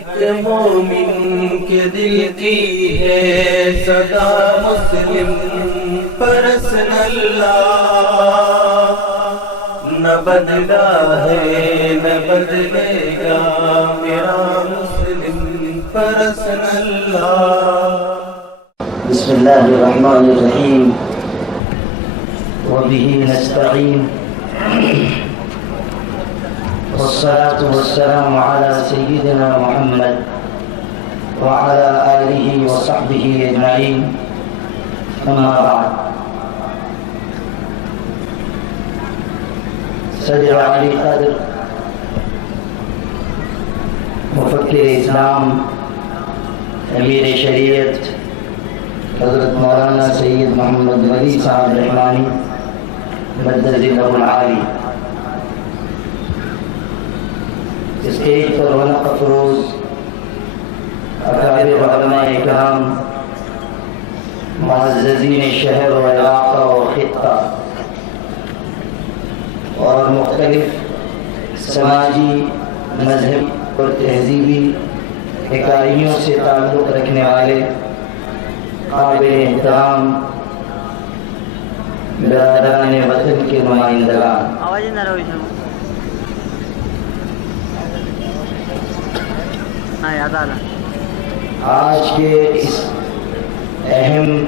مومن کے دل کی ہے صدا مسلم پرسن اللہ، نہ بدلا ہے نہ بدلے گا میرا مسلم پرسن اللہ۔ بسم اللہ الرحمن الرحیم وبہ نستعین والصلاة والسلام على سيدنا محمد وعلى آله وصحبه أجمعين، أما بعد۔ صدر علی قدر مفکر اسلام امیر شریعت حضرت مولانا سید محمد ولی صاحب رحمانی مدد ذکرہ العالی، اسٹیج پر رونق افروز اکابر علماء اکرام، معززین شہر و علاقہ و خطہ، اور مختلف سماجی، مذہبی اور تہذیبی اکائیوں سے تعلق رکھنے والے قابل احترام برادران وطن کے نمائندگان، آج کے اس اہم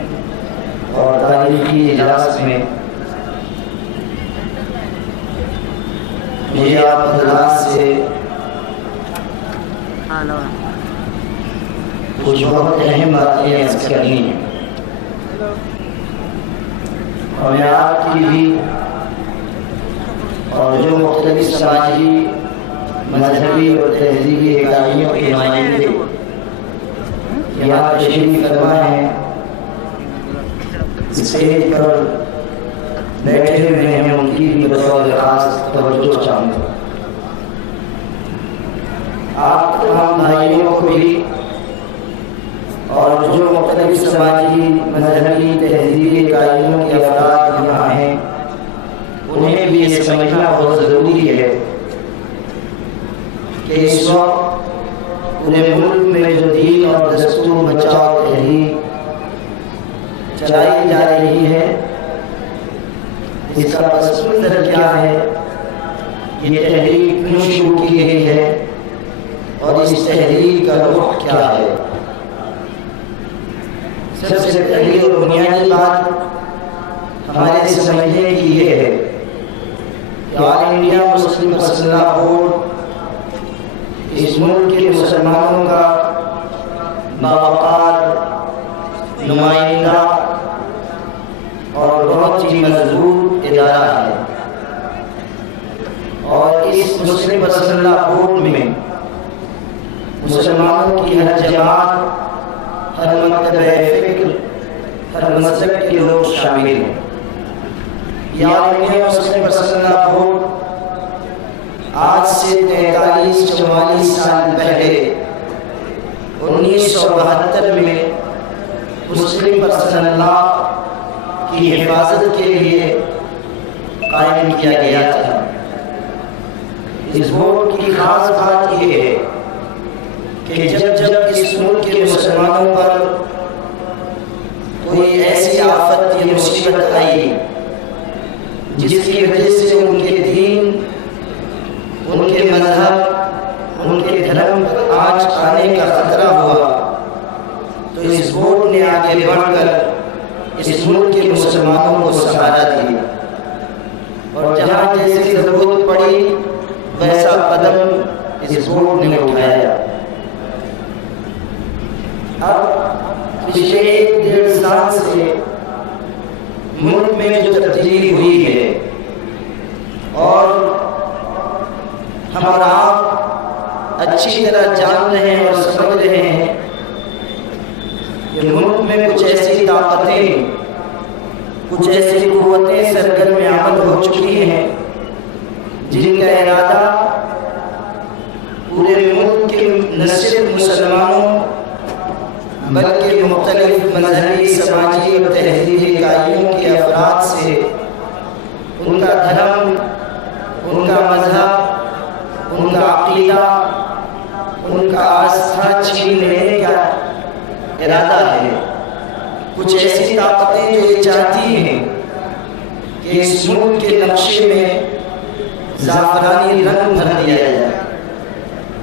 اور تاریخی اجلاس میں مجھے آپ حضرات سے کچھ بہت اہم باتیں عرض کرنی ہیں، اور میں آپ کی بھی اور جو مختلف سماجی، مذہبی اور تہذیبی اکائیوں کے نمائندے یہاں تشریف فرما ہیں، اسٹیج پر بیٹھے ہوئے ہیں، ان کی بھی بطور خاص توجہ چاہوں گا۔ آپ تمام بھائیوں کو بھی اور جو مختلف سماجی، مذہبی، تہذیبی اکائیوں کے افراد یہاں ہیں، انہیں بھی یہ سمجھنا بہت ضروری ہے کہ اس وقت پورے ملک میں جو دین اور دستور بچاؤ تحریک چلائی جا رہی ہے، اس کا پس منظر کیا ہے، یہ تحریک کیوں شروع کی گئی ہے، اور اس تحریک کا رخ کیا ہے۔ سب سے پہلی اور بنیادی بات ہمارے سمجھنے کی یہ ہے کہ آل انڈیا مسلم فضلہ بورڈ اس ملک کے مسلمانوں کا باوقار، نمائندہ اور بہت ہی مضبوط ادارہ ہے، اور اس مسلم فضلہ بورڈ میں مسلمانوں کی ہر جماعت، ہر مکتب فکر، ہر مذہب کے لوگ شامل ہیں۔ یا مسلم فضلہ بورڈ آج سے 43-44 سال پہلے 1972 میں مسلم پرسنل لا کی حفاظت کے لیے قائم کیا گیا تھا۔ اس بورڈ کی خاص بات یہ ہے کہ جب اس ملک کے مسلمانوں پر کوئی ایسی آفت یا مصیبت آئی جس کی وجہ سے ان کے دین، ان کے مذہب، ان کے دھرم پر آنچ آنے کا خطرہ ہوا، تو اس بورڈ نے آگے بڑھ کر اس ملک کے مسلمانوں کو سہارا دیا، اور جہاں جیسی ضرورت پڑی ویسا قدم اس بورڈ نے اٹھایا۔ اب پچھلے 1-1.5 سال سے ملک میں جو تبدیلی ہوئی ہے، اور ہم اور آپ اچھی طرح جان رہے ہیں اور سمجھ رہے ہیں کہ ملک میں کچھ ایسی طاقتیں، کچھ ایسی قوتیں سرگرم عمل ہو چکی ہیں جن کا ارادہ پورے ملک کے نہ صرف مسلمانوں بلکہ مختلف مذہبی، سماجی اور تہذیبی اکائیوں کے افراد سے ان کا دھرم، ان کا مذہب، ان کا عقیدہ، ان کا آستھا چھین لینے کا ارادہ ہے۔ کچھ ایسی طاقتیں جو یہ چاہتی ہیں کہ اس ملک کے نقشے میں زعفرانی رنگ بھر دیا جائے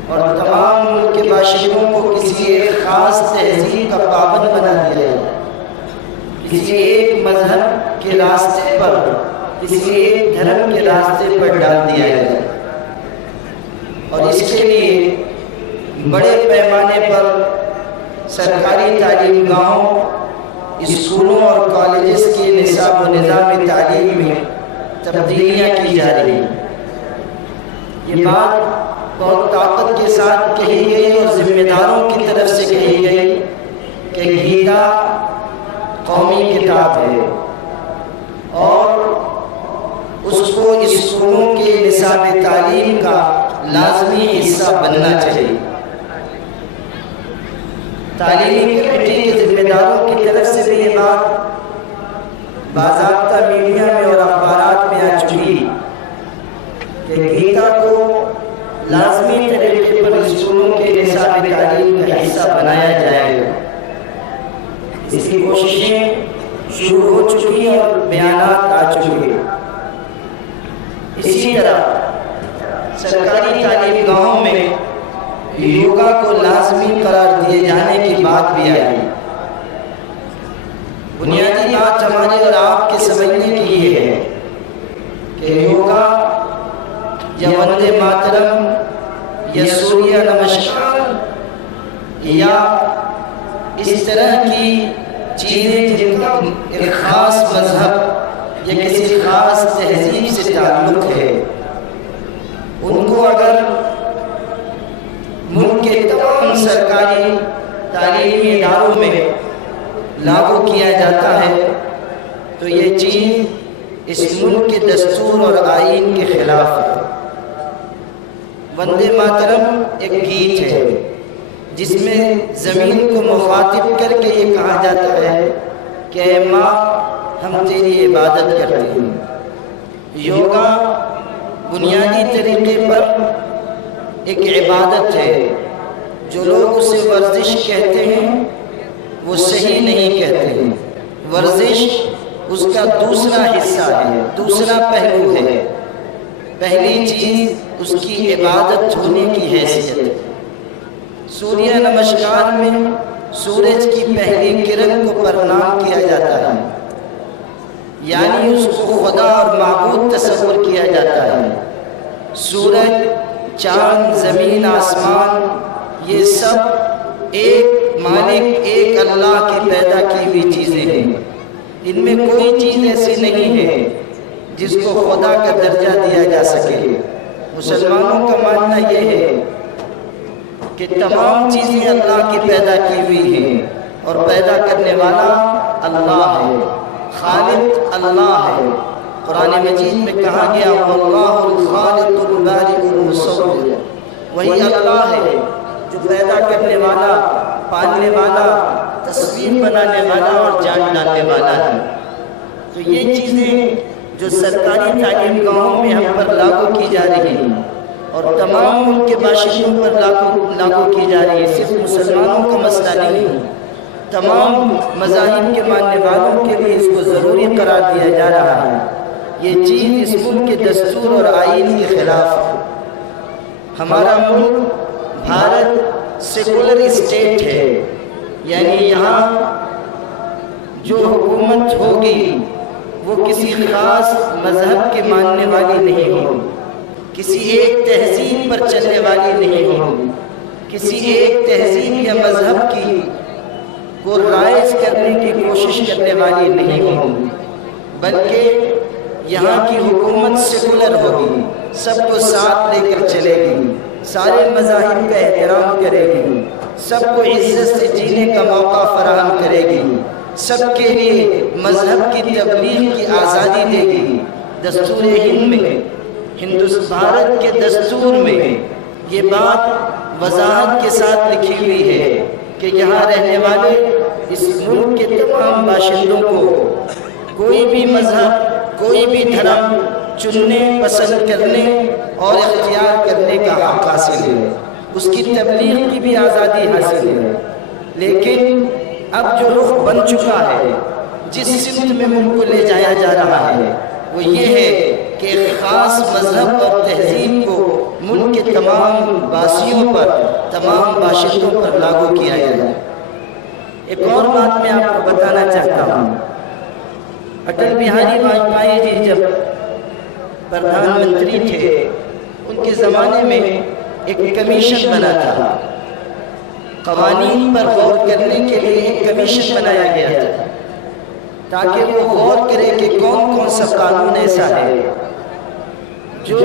اور تمام ملک کے باشندوں کو کسی ایک خاص تہذیب کا پابند بنا دیا جائے، کسی ایک مذہب کے راستے پر، کسی ایک دھرم کے راستے پر ڈال دیا جائے۔ اور اس کے لیے بڑے پیمانے پر سرکاری تعلیم گاہوں، اسکولوں اور کالجز کے نصاب و نظام تعلیم میں تبدیلیاں کی جا رہی ہیں۔ یہ بات بہت طاقت کے ساتھ کہی گئی اور ذمہ داروں کی طرف سے کہی گئی کہ گیتا قومی کتاب ہے اور اس کو اسکولوں کے نصاب تعلیم کا لازمی حصہ بننا چاہیے۔ تعلیمی کمیٹی کے ذمہ داروں کی طرف سے بھی یہ بات باضابطہ میڈیا میں اور اخبارات میں آ چکی کہ گیتا کو لازمی طریقے پر اسکولوں کے نصاب تعلیم کا حصہ بنایا جائے گا۔ اس کی کوششیں شروع ہو چکی ہیں اور بیانات آ چکے ہیں۔ اسی طرح سرکاری تعلیم گاہوں میں یوگا کو لازمی قرار دیے جانے کی بات بھی آئی۔ بنیادی بات ہمارے اور آپ کے سمجھنے کی یہ ہے کہ یوگا یا وندے ماترم یا سوریہ نمسکار یا اس طرح کی چیزیں جن کا ایک خاص مذہب یا کسی خاص تہذیب سے تعلق ہے، ان کو اگر ملک کے تمام سرکاری تعلیمی اداروں میں لاگو کیا جاتا ہے تو یہ چیز اس ملک کے دستور اور آئین کے خلاف ہے۔ وندے ماترم ایک گیت ہے جس میں زمین کو مخاطب کر کے یہ کہا جاتا ہے کہ اے ماں ہم تیری عبادت کرتے ہیں۔ یوگا بنیادی طریقے پر ایک عبادت ہے۔ جو لوگ اسے ورزش کہتے ہیں وہ صحیح نہیں کہتے ہیں۔ ورزش اس کا دوسرا حصہ ہے، دوسرا پہلو ہے۔ پہلی چیز اس کی عبادت ہونے کی حیثیت ہے۔ سوریہ نمسکار میں سورج کی پہلی کرن کو پرنام کیا جاتا ہے، یعنی اس کو خدا اور معبود تصور کیا جاتا ہے۔ سورج، چاند، زمین، آسمان، یہ سب ایک مالک، ایک اللہ کی پیدا کی ہوئی چیزیں ہیں۔ ان میں کوئی چیز ایسی نہیں ہے جس کو خدا کا درجہ دیا جا سکے۔ مسلمانوں کا ماننا یہ ہے کہ تمام چیزیں اللہ کی پیدا کی ہوئی ہیں اور پیدا کرنے والا اللہ ہے، خالق اللہ ہے۔ قرآن مجید میں کہا گیا واللہ الخالق البارئ المصور، وہی اللہ ہے جو پیدا کرنے والا، پالنے والا، تصویر بنانے والا اور جان ڈالنے والا ہے۔ تو یہ چیزیں جو سرکاری تعلیم گاہوں میں ہم پر لاگو کی جا رہی ہیں اور تمام ملک کے باشندوں پر لاگو کی جا رہی ہے، صرف مسلمانوں کا مسئلہ نہیں، تمام مذاہب کے ماننے والوں کے لیے اس کو ضروری قرار دیا جا رہا ہے۔ یہ چیز اس ملک کے دستور اور آئین کے خلاف ہے۔ ہمارا ملک بھارت سیکولر اسٹیٹ ہے، یعنی یہاں جو حکومت ہوگی وہ کسی خاص مذہب کے ماننے والی نہیں ہوگی، کسی ایک تہذیب پر چلنے والی نہیں ہوگی، کسی ایک تہذیب یا مذہب کی کو رائج کرنے کی کوشش کرنے والی نہیں ہوگی، بلکہ یہاں کی حکومت سیکولر ہوگی، سب کو ساتھ لے کر چلے گی، سارے مذاہب کا احترام کرے گی، سب کو عزت سے جینے کا موقع فراہم کرے گی، سب کے لیے مذہب کی تبلیغ کی آزادی دے گی۔ دستور ہند میں، بھارت کے دستور میں یہ بات وضاحت کے ساتھ لکھی ہوئی ہے کہ یہاں رہنے والے اس ملک کے تمام باشندوں کو کوئی بھی مذہب، کوئی بھی دھرم چننے، پسند کرنے اور اختیار کرنے کا حق حاصل ہے۔ اس کی تبلیغ کی بھی آزادی حاصل ہے، لیکن اب جو رخ بن چکا ہے، جس سمت میں ملک کو لے جایا جا رہا ہے، وہ یہ ہے کہ ایک خاص مذہب اور تہذیب کو ملک کے تمام باسیوں پر، تمام باشندوں پر لاگو کیا جائے۔ ایک اور بات میں آپ کو بتانا چاہتا ہوں، اٹل بہاری واجپئی جی جب پردھان منتری تھے، ان کے زمانے میں ایک کمیشن بنا تھا، قوانین پر غور کرنے کے لیے ایک کمیشن بنایا گیا تھا تاکہ وہ غور کرے کہ کون کون سا قانون ایسا ہے جو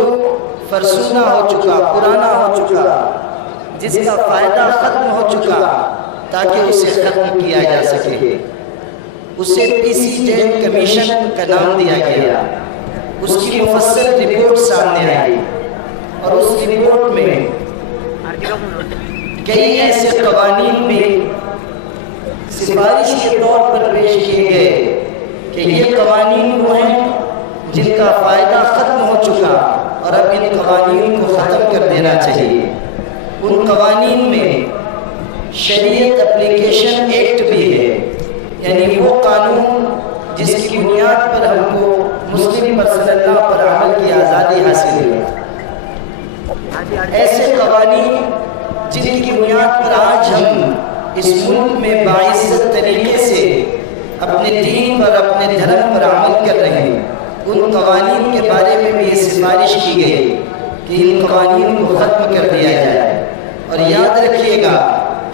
فرسودہ ہو چکا، پرانا ہو چکا، جس کا فائدہ ختم ہو چکا، تاکہ اسے ختم کیا جا سکے۔ اسے پی سی جین کمیشن کا نام دیا گیا۔ اس کی مفصل رپورٹ سامنے آئی اور اس رپورٹ میں کئی ایسے قوانین بھی سفارش کے طور پر پیش کیے گئے کہ یہ قوانین وہ ہیں جن کا فائدہ ختم ہو چکا اور اب ان قوانین کو ختم کر دینا چاہیے۔ ان قوانین میں شریعت اپلیکیشن ایکٹ بھی ہے، یعنی وہ قانون جس کی بنیاد پر ہم کو مسلم پرسنل لا پر عمل کی آزادی حاصل ہے۔ ایسے قوانین جن کی بنیاد پر آج ہم اس ملک میں باعزت طریقے سے اپنے دین پر، اپنے دھرم پر عمل کر رہے ہیں، ان قوانین کے بارے میں بھی یہ سفارش کی گئی کہ ان قوانین کو ختم کر دیا جائے۔ اور یاد رکھیے گا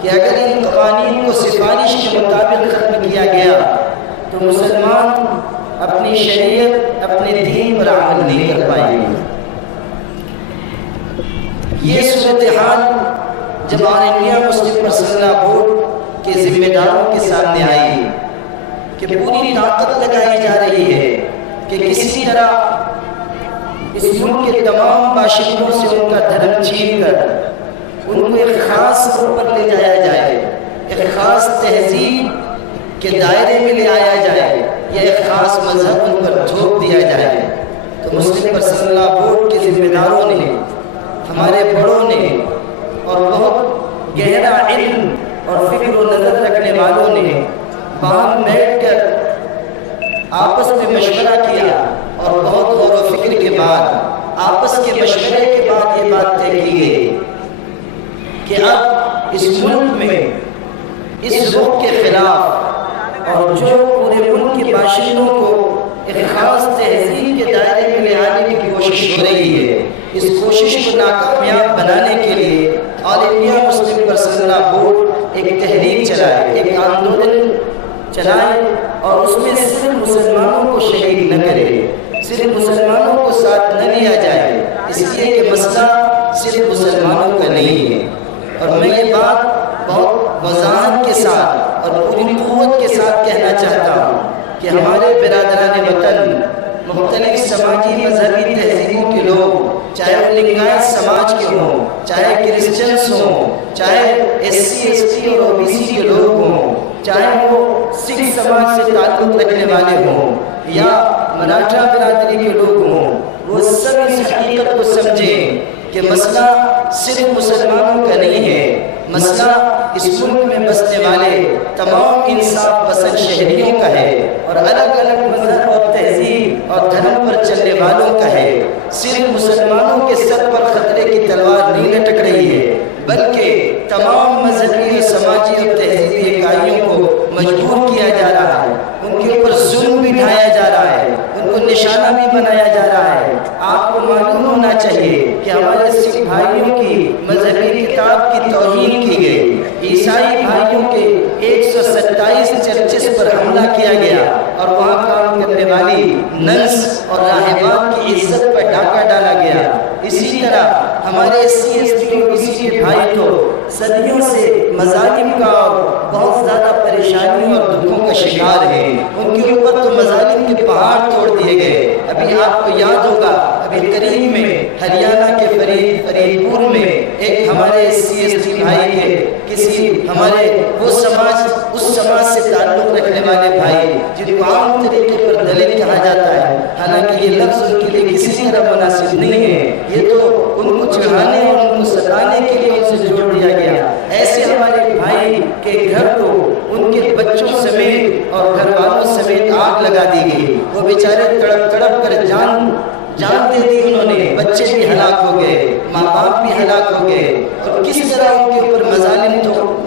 کہ اگر ان قوانین کو سفارش کے مطابق ختم کیا گیا تو مسلمان اپنی شریعت، اپنے دین پر عمل نہیں کر پائیں گے۔ یہ صورتحال جب آل انڈیا مسلم پرسنل لا بورڈ کے ذمہ داروں کے سامنے آئی کہ پوری طاقت لگائی جا رہی ہے کہ کسی طرح اس ملک کے تمام باشندوں سے ان کا دھرم چھین کر ان کو ایک خاص طور پر لے جایا جائے، ایک خاص تہذیب کے دائرے میں لے آیا جائے، یا ایک خاص مذہب ان پر تھوپ دیا جائے، تو مسلم پرسنل لا بورڈ کے ذمہ داروں نے، ہمارے بڑوں نے اور بہت گہرا علم اور فکر و نظر رکھنے والوں نے باہم بیٹھ کر آپس میں مشورہ کیا اور بہت غور و فکر کے بعد، آپس کے مشورے کے بعد یہ بات طے کی گئی کہ اب اس ملک میں اس رخ کے خلاف اور جو پورے ملک کے باشندوں کو ایک خاص تہذیب کے دائرے میں لے آنے کی کوشش ہو رہی ہے، اس کوشش کو ناکامیاب بنانے کے لیے آل انڈیا مسلم پرسنل لا بورڈ ایک تحریک چلائے، ایک آندولن چلائے، اور اس میں صرف مسلمانوں کو شریک نہ کرے، صرف مسلمانوں کو ساتھ نہ لیا جائے، اس لیے کہ مسئلہ صرف مسلمانوں کا نہیں ہے۔ اور میں یہ بات بہت وضاحت کے ساتھ اور پوری قوت کے ساتھ کہنا چاہتا ہوں کہ ہمارے برادران وطن، مختلف سماجی مذہبی تہذیبوں کے لوگ، چاہے وہ لنگایت سماج کے ہوں، چاہے کرسچنس ہوں، چاہے ایس سی ایس ٹی اور او بی سی کے لوگ ہوں، چاہے وہ سکھ سماج سے تعلق رکھنے والے ہوں یا مراٹھا برادری کے لوگ ہوں، وہ سب اس حقیقت کو سمجھیں کہ مسئلہ صرف مسلمانوں کا نہیں ہے، مسئلہ اس ملک میں بسنے والے تمام انصاف پسند شہریوں کا ہے، اور الگ الگ مذہب اور تہذیب اور دھرم پر چلنے والوں کا ہے۔ صرف مسلمانوں کے سر پر خطرے کی تلوار نہیں لٹک رہی ہے، بلکہ تمام مذہبی اور سماجی اور تہذیبی اکائیوں کو مجبور کیا جا رہا ہے، ان کے اوپر ظلم بھی ڈھایا جا رہا ہے، ان کو نشانہ بھی بنایا جا رہا ہے۔ آپ کو معلوم ہونا چاہیے کہ ہمارے سکھ بھائیوں کی مذہبی کتاب کی توہین کی گئی، عیسائی بھائیوں کے 127 چرچز پر حملہ کیا گیا اور وہاں کام کرنے والی ننس اور راہبات کی عزت پر ڈاکہ ڈالا گیا۔ اسی طرح ہمارے ایس سی ایس ٹی اور اسی کے بھائی تو صدیوں سے مظالم کا اور بہت زیادہ پریشانیوں اور دکھوں کا شکار ہیں، ان کے اوپر تو مظالم کے پہاڑ توڑ دیے گئے۔ ابھی آپ کو یاد ہوگا، ابھی قریب میں ہریانہ کے فرید پور میں ایک ہمارے ایس سی ایس ٹی بھائی کے کسی ہمارے وہ سماج، اس سماج سے تعلق رکھنے والے بھائی جن کو عام طریقے پر دلت کہا جاتا ہے، حالانکہ یہ لفظ ان کے لیے کسی طرح مناسب نہیں ہے، یہ تو ان کو چڑھانے اور ان کو ستانے جلانے کے لیے ان سے جوڑ دیا گیا۔ ایسے ہمارے بھائی کے گھر کو ان کے بچوں سمیت اور گھر والوں سمیت آگ لگا دی گئی۔ وہ بیچارے تڑپ تڑپ کر جان دے دی انہوں نے، بچے بھی ہلاک ہو گئے، ماں باپ بھی ہلاک ہو گئے، اور کس طرح ان کے اوپر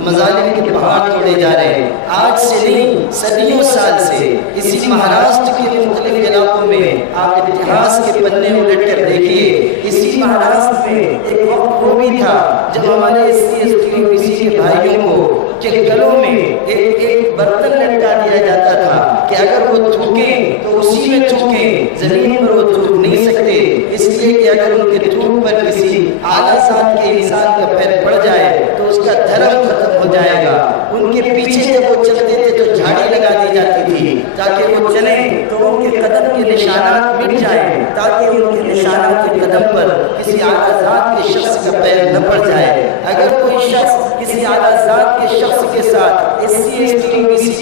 مظالم کے پہاڑ توڑے جا رہے ہیں۔ آج سے نہیں، صدیوں سال سے اسی مہاراشٹر کے مختلف علاقوں میں آپ اتہاس کے پنے الٹ کر دیکھیے۔ اسی مہاراشٹر میں ایک وقت وہ بھی تھا جب ہمارے SC کے بھائیوں کو کے گلوں میں ایک برتن لٹکا دیا جاتا تھا کہ اگر وہ تھوکیں تو اسی میں تھوکیں، زمین پر وہ تھوک نہیں سکتے، اس لیے کہ اگر ان کے تھوک پر کسی اعلیٰ ذات کے انسان کا پیر پڑ جائے تو اس کا دھرم ختم ہو جائے گا۔ ان کے پیچھے جب وہ چلتے تھے تو جھاڑی لگا دی جاتی تھی تاکہ وہ چلیں تو ان کے قدم کے نشانات مٹ جائیں، تاکہ ان کے نشانات کے قدم پر کسی اعلیٰ ذات کے شخص کا پیر نہ پڑ جائے۔ اگر کوئی شخص کسی اعلیٰ ذات کے شخص کے ساتھ SC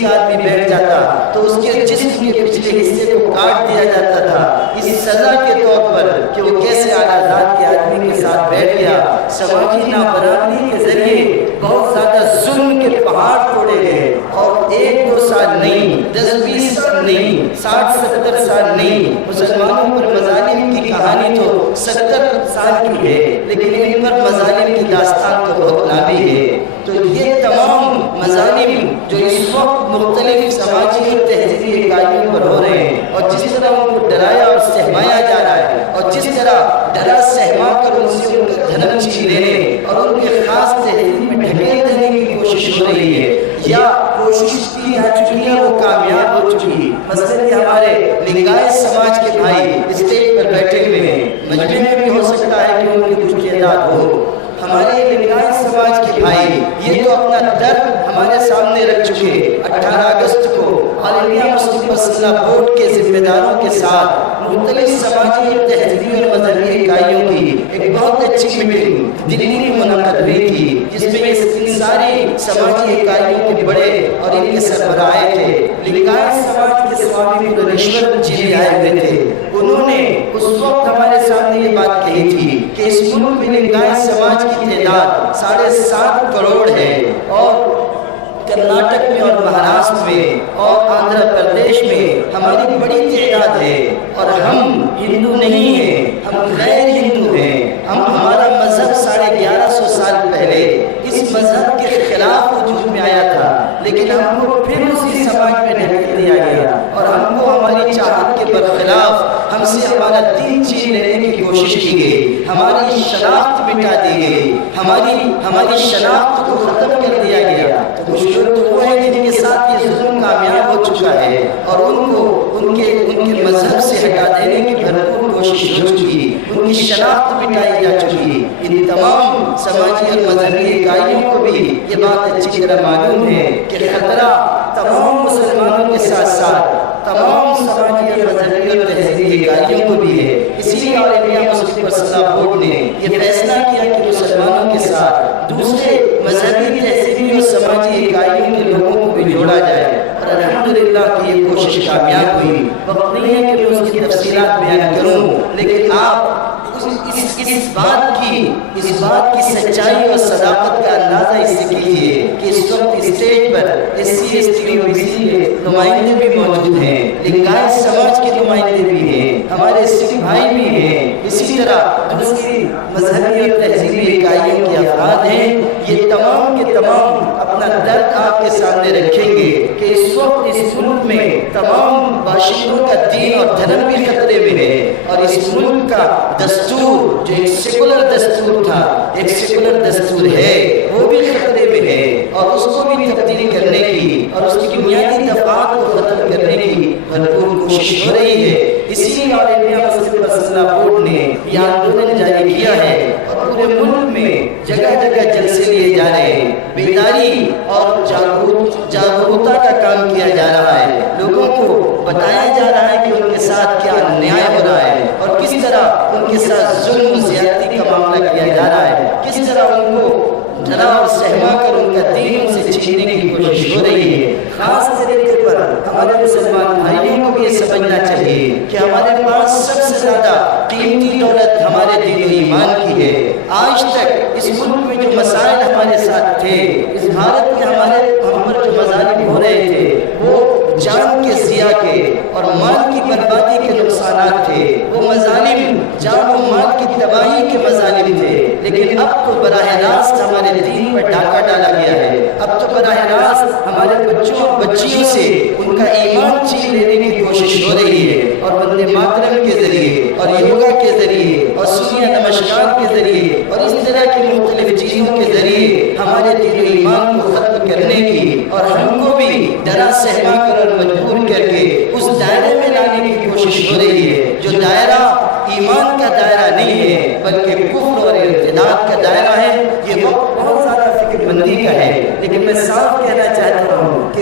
کا آدمی بیٹھ جاتا تو اس کے جسم کے پچھلے حصے کو کاٹ دیا جاتا تھا، اس سزا کے طور پر کہ وہ کیسے اعلیٰ ذات کے آدمی کے ساتھ بیٹھ گیا۔ سماجی نابرابری کے ذریعے بہت زیادہ ظلم کے پہاڑ توڑے گئے، اور 1-2 سال نہیں، 10-20 سال نہیں، 60-70 سال نہیں، مسلمانوں پر مظالم کی کہانی تو 70 سال کی ہے، لیکن ان پر مظالم کی داستان تو بہت لمبی ہے۔ تو یہ تمام مظالم جو اس وقت مختلف سماجی اور تہذیبی اکائیوں پر ہو رہے ہیں، اور جس طرح ان کو ڈرایا اور سہمایا جا رہا ہے، اور جس طرح ڈرا سہما کر ان سے ان کا دھرم چھین لینے اور ان کے خاص تہذیب میں ڈھکیل دینے کی کوشش ہو رہی ہے، یا کوشش کی جا چکی ہے وہ کامیاب ہو چکی۔ مثلا کہ ہمارے لنگایت سماج کے بھائی اسٹیج پر بیٹھے ہوئے ہیں، مجمع میں بھی ہو سکتا ہے کہ ان کی کچھ تعداد ہو۔ ہمارے لنگایت سماج کے بھائی یہ تو اپنا درد ہمارے سامنے رکھ چکے۔ 18 اگست کو آل انڈیا مسلم مسئلہ بورڈ کے ذمہ داروں کے ساتھ مختلف سماجی اور تہذیبی اور مذہبی اکائیوں کی ایک بہت اچھی میٹنگ دلی میں منعقد ہوئی تھی، جس میں ان ساری سماجی اکائیوں کے بڑے اور ان کے سربراہ تھے۔ لنگایت سماج کے سوامی پرمیشور جی بھی آئے ہوئے تھے۔ انہوں نے اس وقت ہمارے سامنے یہ بات کہی تھی کہ اس ملک میں لنگایت سماج کی تعداد 7.5 کروڑ ہے، اور کرناٹک میں اور مہاراشٹر میں اور آندھرا پردیش میں ہماری بڑی تعداد ہے، اور ہم ہندو نہیں ہیں، ہم غیر ہندو ہیں۔ ہمارا مذہب 1150 سال پہلے اس مذہب کے خلاف وجود میں آیا تھا، لیکن ہم کو پھر اسی سماج میں ڈھکیل دیا گیا، اور ہم کو ہماری چاہت کے برخلاف ہم سے ہمارا دین چھین لینے کی کوشش کی گئی، ہماری شناخت مٹا دی گئی، ہماری شناخت کو ختم کر دیا گیا۔ تو کچھ لوگ تو وہ ہیں جن کے ساتھ یہ ظلم کامیاب ہو چکا ہے، اور ان کو ان کے مذہب سے ہٹا دینے کی بھرپور کوشش ہو چکی، ان کی شناخت مٹائی جا چکی۔ ان تمام سماجی اور مذہبی اکائیوں کو بھی یہ بات اچھی طرح معلوم ہے کہ خطرہ تمام مسلمانوں کے ساتھ ساتھ تمام سماجی اور مذہبی اور تہذیبی اکائیوں کو بھی ہے۔ اسی لیے آل انڈیا مسلم مسئلہ بورڈ نے یہ فیصلہ کیا کہ مسلمانوں کے ساتھ دوسرے مذہبی تہذیبی اور سماجی اکائیوں کے لوگوں کو بھی جوڑا جائے، اور الحمدللہ کی یہ کوشش کامیاب ہوئی۔ وقت نہیں ہے کہ میں اس کی تفصیلات بیان کروں، لیکن آپ اس بات کی سچائی اور صداقت کا اندازہ اس سے کیجیے کہ اس وقت اسٹیج پر SC ST OBC کے نمائندے بھی موجود ہیں، لنگایت سماج کے نمائندے بھی ہیں، ہمارے سکھ بھائی بھی ہیں، اسی طرح دوسری مذہبی اور تہذیبی اکائیوں کے افراد ہیں۔ یہ تمام کے تمام اپنا درد آپ کے سامنے رکھیں گے کہ اس وقت اس ملک میں تمام باشندوں کا دین اور دھرم بھی خطرے میں ہے، اور اس ملک کا دستور جو ایک سیکولر دستور تھا، ایک سیکولر دستور ہے، وہ بھی خطرے میں ہے، اور اس کو بھی تبدیل کرنے کی اور اس کی بنیادی دفعات کو ختم کرنے کی بھرپور کوشش ہو رہی ہے۔ اسی لیے آل انڈیا مسلم مسئلہ بورڈ نے یہ آندولن جاری کیا ہے، اور پورے ملک میں جگہ جگہ جلسے لیے جا رہے ہیں، بیداری اور جاگرکتا کا کام کیا جا رہا ہے، لوگوں کو بتایا جا رہا ہے کہ ان کے ساتھ کیا انیائے ہو رہا ہے، اور کس طرح ان کے ساتھ ظلم و زیادتی کا معاملہ کیا جا رہا ہے، کس طرح ان کو ڈرا اور سہما کر ان کا دین ان سے چھیننے کی کوشش ہو رہی ہے۔ خاص طریقے پر ہمارے مسلمان بھائیوں کو بھی یہ سمجھنا چاہیے کہ ہمارے پاس سب سے زیادہ قیمتی دولت ہمارے دین و ایمان کی ہے۔ آج تک اس ملک میں جو مسائل ہمارے ساتھ تھے، اس بھارت میں ہم پر جو مظالم ہو رہے تھے، وہ جان کے ضیاء کے اور مال کی بربادی کے نقصانات تھے، وہ مظالم جان و مال کی تباہی کے مظالم تھے۔ لیکن اب تو براہ راست ہمارے دین پر ڈاکہ ڈالا گیا ہے، اب تو براہ راست ہمارے بچوں اور بچیوں سے ان کا ایمان چھین لینے کی کوشش ہو رہی ہے، اور وندے ماترم کے ذریعے اور یوگا کے ذریعے اور سوریہ نمسکار کے ذریعے اور اس طرح کی مختلف چیزوں کے ذریعے ہمارے دین و ایمان کو ختم کرنے کی اور ہم کو بھی ڈرا سہما کر اور مجبور کر کے اس دائرے میں لانے کی کوشش ہو رہی ہے جو دائرہ ایمان کا دائرہ نہیں ہے بلکہ کفر اور ارتداد کا دائرہ ہے۔ یہ وقت بہت زیادہ فکر مندی کا ہے، لیکن میں صاف کہنا چاہتا ہوں کہ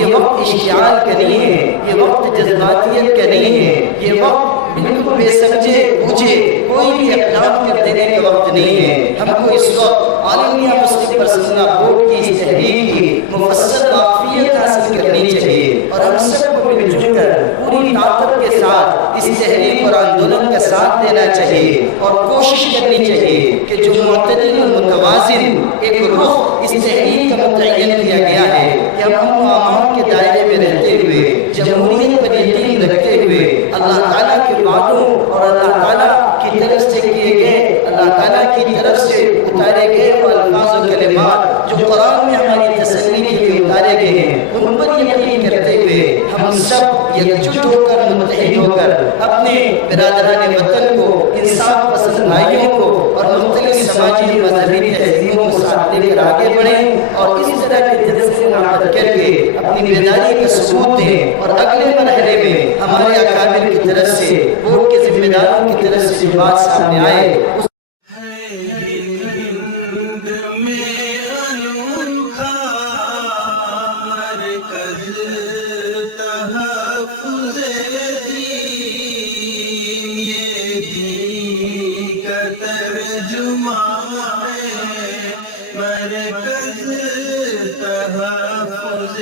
یہ وقت اشتعال کا نہیں ہے، یہ وقت جذباتیت کا نہیں ہے، یہ وقت بالکل بے سمجھے بوجھے کوئی بھی اقدام کر دینے کا وقت نہیں ہے۔ ہم کو اس وقت عالمیہ مسلم پرسنل بورڈ کی اس تحریک کی مفصل واقفیت حاصل کرنی چاہیے، اور ہم سب کو مل جل کر پوری طاقت کے ساتھ اس تحریک اور آندولن کا ساتھ دینا چاہیے، اور کوشش کرنی چاہیے کہ جو معتدل و متوازن ایک رخ اس تحریک کا متعین کیا گیا ہے کہ ہم امن و امان کے دائرے میں رہتے ہوئے جمہوریت پر یقین رکھتے ہوئے اللہ تعالیٰ کے وعدوں اور اللہ تعالیٰ کی طرف سے کیے گئے، اللہ تعالیٰ کی طرف سے اتارے گئے وہ الفاظ و کلمات جو قرآن میں ہماری تسلی کے لیے اتارے گئے ہیں، ان پر یقین کرتے ہوئے ہم سب یکجٹ ہو کر متحد ہو کر اپنے برادران وطن کو، انصاف پسند بھائیوں کو اور مختلف سماجی مذہبی تہذیبوں کو ساتھ لے کر آگے بڑھیں، اور اس طرح کے جذبے سے محبت کر کے اپنی بیداری کا ثبوت دیں، اور اگلے مرحلے میں ہمارے اکابر کی طرف سے، بورڈ کے ذمہ داروں کی طرف سے جو بات سامنے آئے مرکز تحفظ